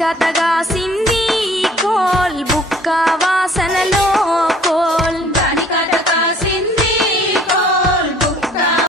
కథగా సింధి